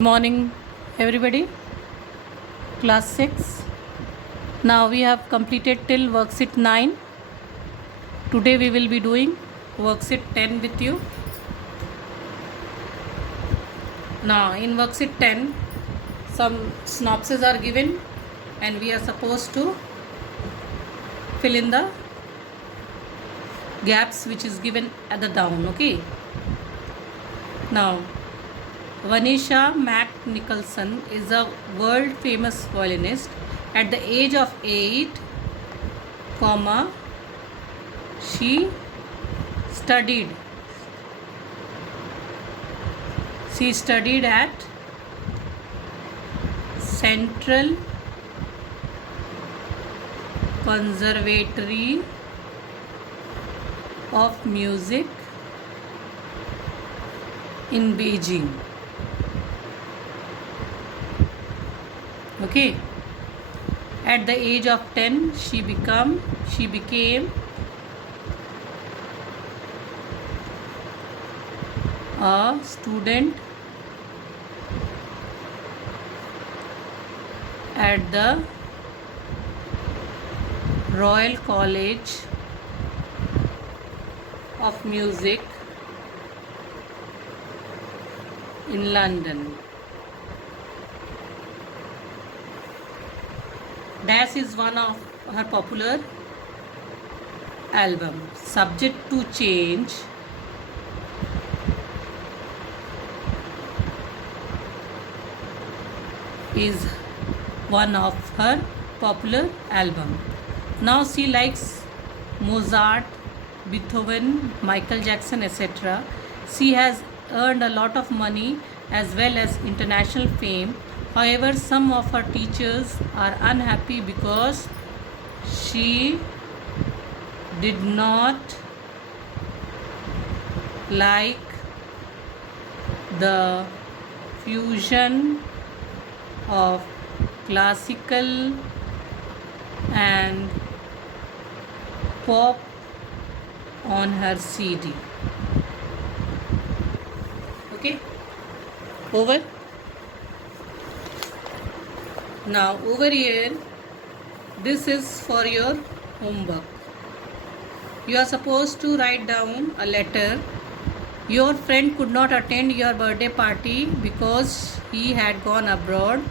Morning, everybody. Class 6. Now we have completed till worksheet 9. Today we will be doing worksheet 10 with you. Now in worksheet 10, some synopses are given and we are supposed to fill in the gaps which is given at the down. Okay. Now Vanisha Mac Nicholson is a world famous violinist. At the age of 8, she studied. She studied at Central Conservatory of Music in Beijing. Okay. At the age of 10, she became a student at the Royal College of Music in London. Dash is one of her popular album. Subject to Change is one of her popular album. Now she likes Mozart, Beethoven, Michael Jackson, etc. She has earned a lot of money as well as international fame. However, some of her teachers are unhappy because she did not like the fusion of classical and pop on her CD. Okay, over. Now over here, this is for your homework. You are supposed to write down a letter. Your friend could not attend your birthday party because he had gone abroad.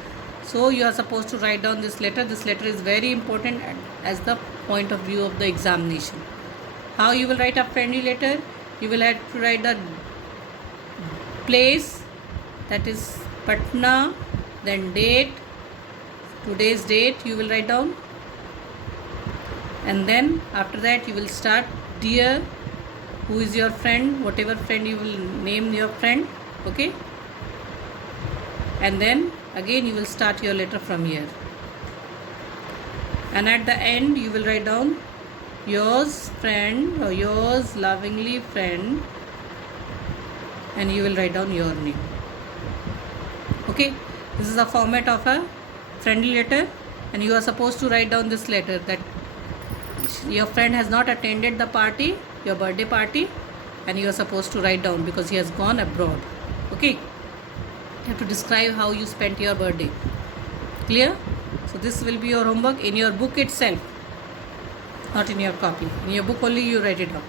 So you are supposed to write down this letter. This letter is very important as the point of view of the examination. How you will write a friendly letter? You will have to write the place, that is Patna, then date, today's date you will write down, and then after that you will start dear, who is your friend, whatever friend you will name your friend. Okay, and then again you will start your letter from here, and at the end you will write down yours friend or yours lovingly friend, and you will write down your name. Okay, this is the format of a friendly letter, and you are supposed to write down this letter that your friend has not attended the party, your birthday party, and you are supposed to write down because he has gone abroad. Okay, you have to describe how you spent your birthday. Clear? So this will be your homework in your book itself, not in your copy. In your book only you write it down.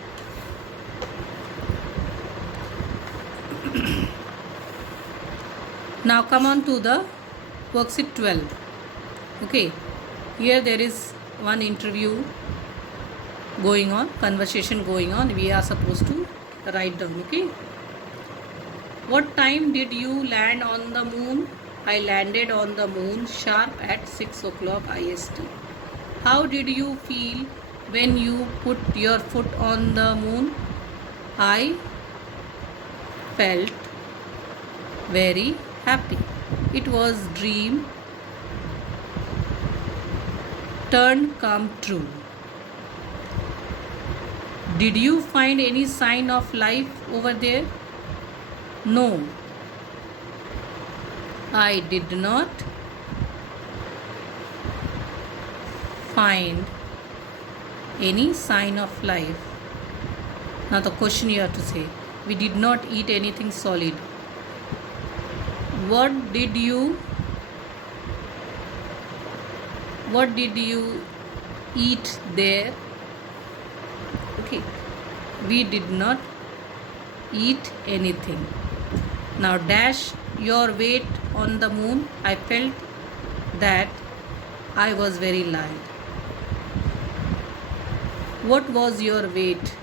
Now come on to the worksheet 12. Okay, here there is one interview going on, conversation going on. We are supposed to write down. Okay, what time did you land on the moon? I landed on the moon sharp at 6 o'clock IST. How did you feel when you put your foot on the moon? I felt very happy. It was dream turned come true. Did you find any sign of life over there? No, I did not find any sign of life. Now the question you have to say, we did not eat anything solid. what did you eat there? Okay, we did not eat anything. Now dash your weight on the moon. I felt that I was very light. What was your weight?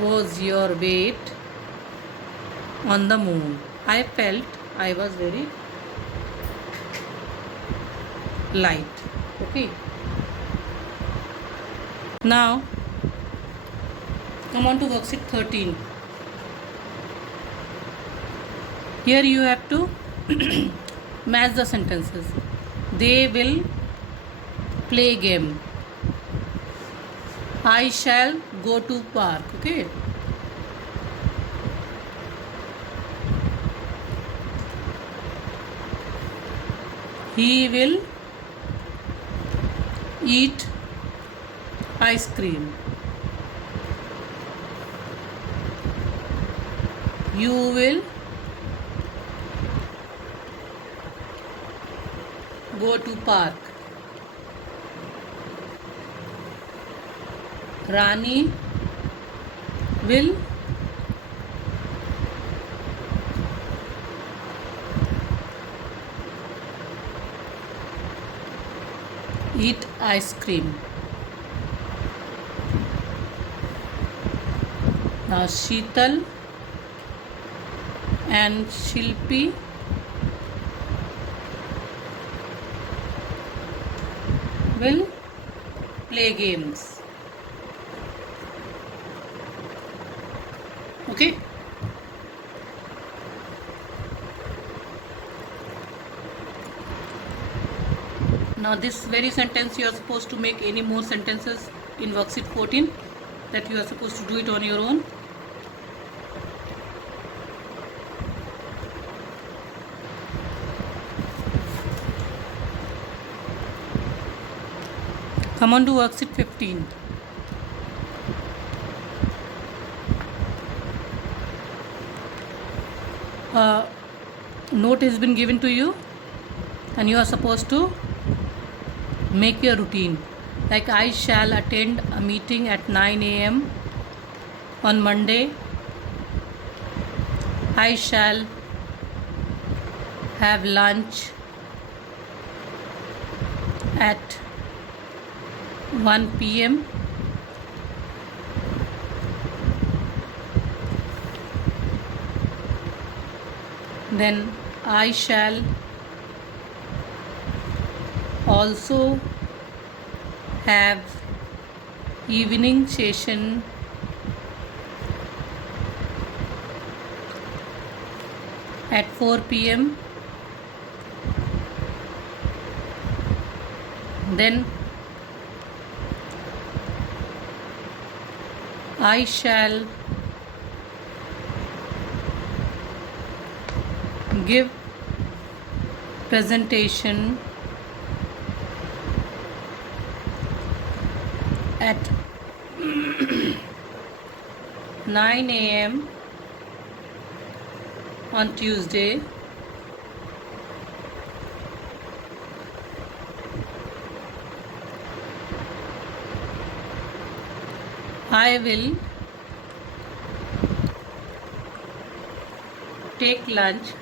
Was your weight on the moon? I felt I was very light. Okay. Now come on to worksheet 13. Here you have to match the sentences. They will play game. I shall go to park. Okay. He will eat ice cream. You will go to park. Rani will eat ice cream. Now Sheetal and Shilpi will play games. Okay. Now this very sentence you are supposed to make any more sentences in worksheet 14, that you are supposed to do it on your own. Come on to worksheet 15. Note has been given to you and you are supposed to make your routine. Like, I shall attend a meeting at 9 a.m. on Monday. I shall have lunch at 1 p.m. Then I shall also have evening session at 4 p.m. Then I shall give presentation at 9 a.m. on Tuesday. I will take lunch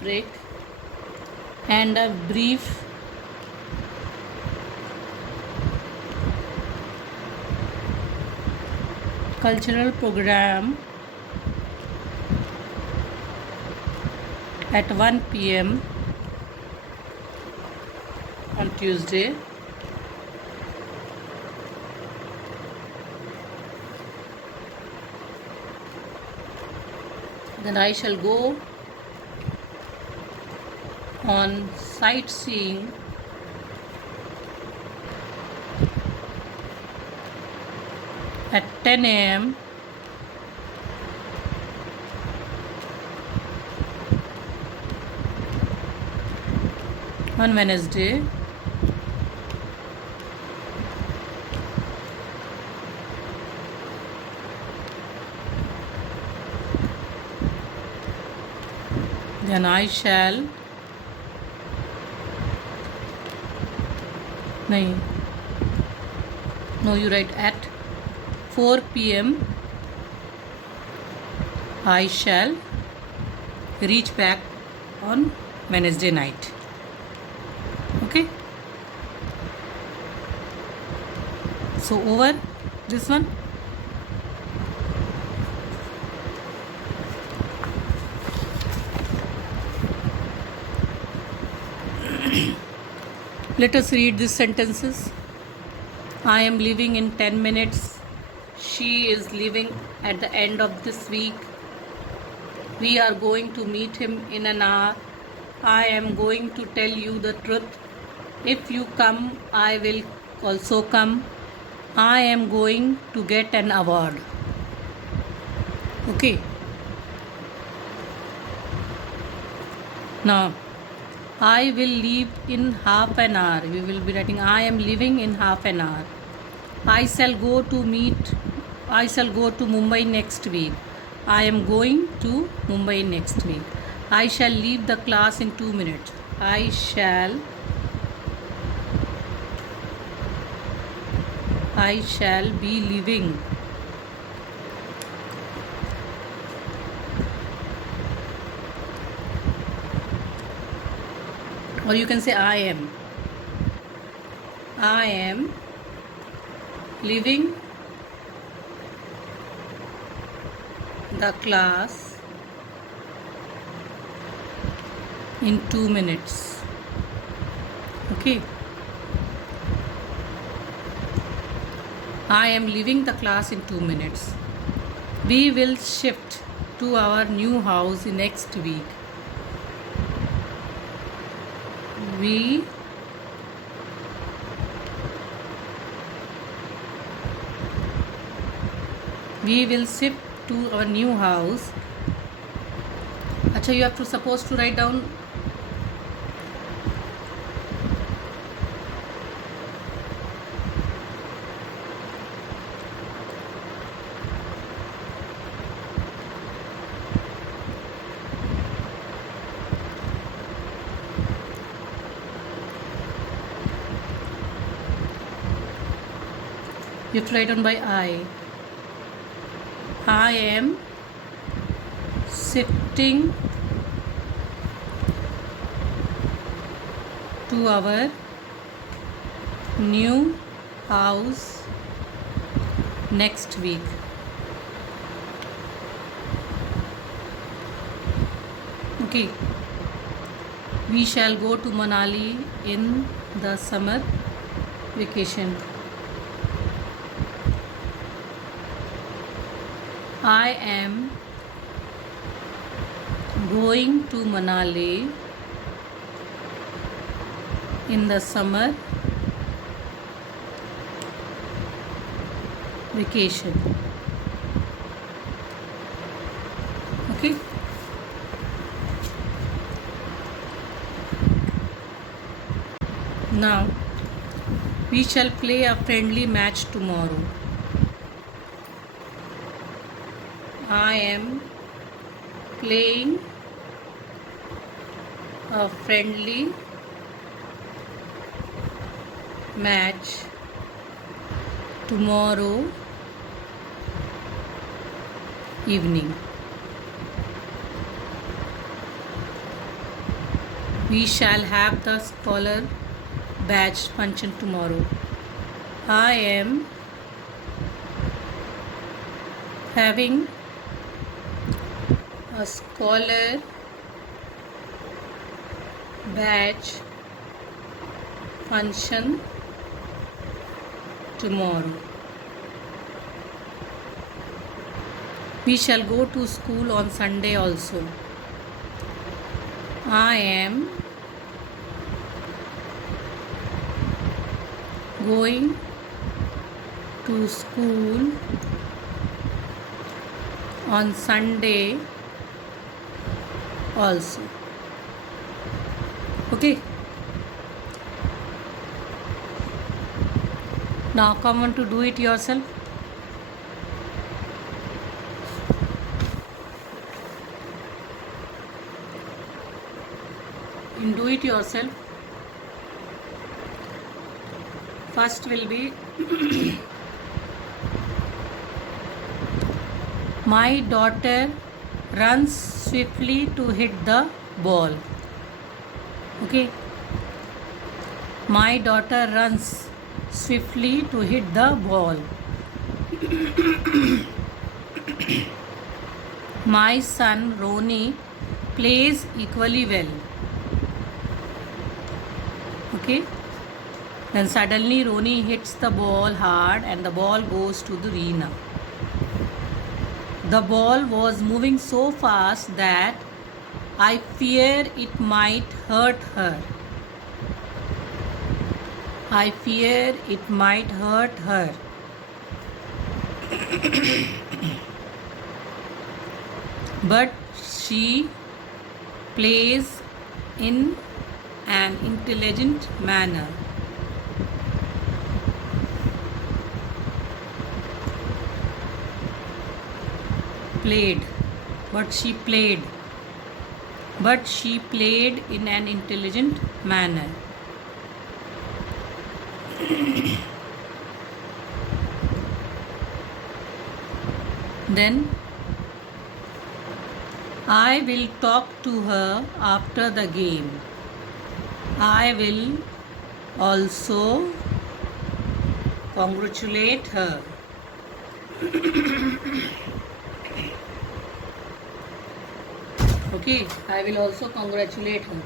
break and a brief cultural program at 1 p.m. on Tuesday. Then I shall go on sightseeing at 10 a.m. on Wednesday. and I shall nahi, no, you write at 4 p.m. I shall reach back on Wednesday night. Okay, so over this one. Let us read these sentences. I am leaving in 10 minutes. She is leaving at the end of this week. We are going to meet him in an hour. I am going to tell you the truth. If you come, I will also come. I am going to get an award. Okay. Now, I will leave in half an hour. We will be writing I am leaving in half an hour. I shall go to Mumbai next week. I am going to Mumbai next week. I shall leave the class in 2 minutes. I shall be leaving. Or you can say I am leaving the class in 2 minutes. Okay. I am leaving the class in 2 minutes. We will shift to our new house next week. We will shift to our new house. Acha, you have to supposed to write down. You have to write down by I. I am shifting to our new house next week. Okay. We shall go to Manali in the summer vacation. I am going to Manali in the summer vacation. Okay. Now, we shall play a friendly match tomorrow. I am playing a friendly match tomorrow evening. We shall have the scholar badge function tomorrow. I am having a scholar badge function tomorrow. We shall go to school on Sunday also. I am going to school on Sunday also. Okay. Now come on to do it yourself. it yourself. First will be my daughter runs swiftly to hit the ball. Okay. My daughter runs swiftly to hit the ball. My son Ronnie plays equally well. Okay. Then suddenly Ronnie hits the ball hard and the ball goes to the Reena. The ball was moving so fast that I fear it might hurt her. I fear it might hurt her. But she plays in an intelligent manner. Played, but she played. But she played in an intelligent manner. Then I will talk to her after the game. I will also congratulate her. Okay, I will also congratulate her.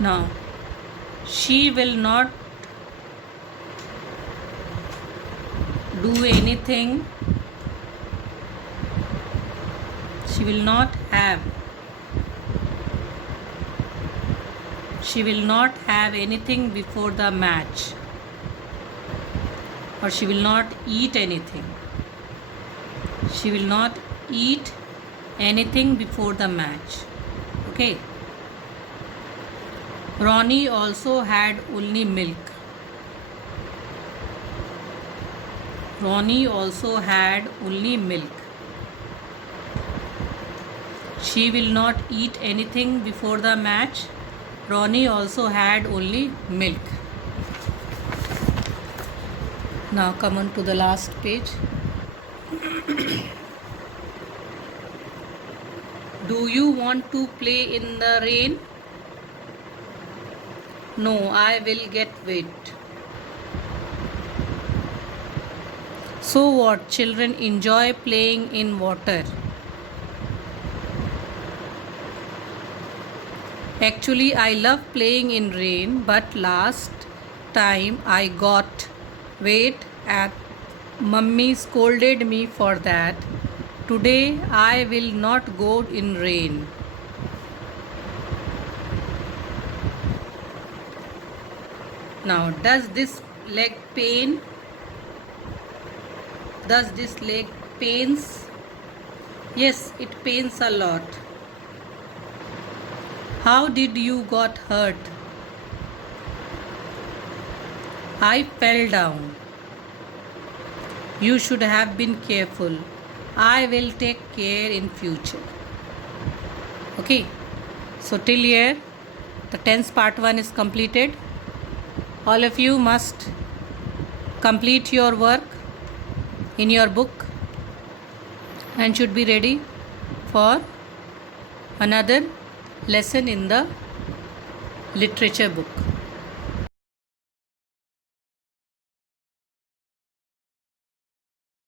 Now, she will not do anything. She will not have. She will not have anything before the match. Or she will not eat anything. She will not eat anything before the match. Okay. Ronnie also had only milk. Ronnie also had only milk. She will not eat anything before the match. Ronnie also had only milk. Now come on to the last page. Do you want to play in the rain? No, I will get wet. So what? Children enjoy playing in water. Actually, I love playing in rain, but last time I got wet and Mummy scolded me for that. Today I will not go in rain. Now, does this leg pain? Does this leg pains? Yes, it pains a lot. How did you got hurt? I fell down. You should have been careful. I will take care in future. Okay. So till here the tense part 1 is completed. All of you must complete your work in your book and should be ready for another lesson in the literature book.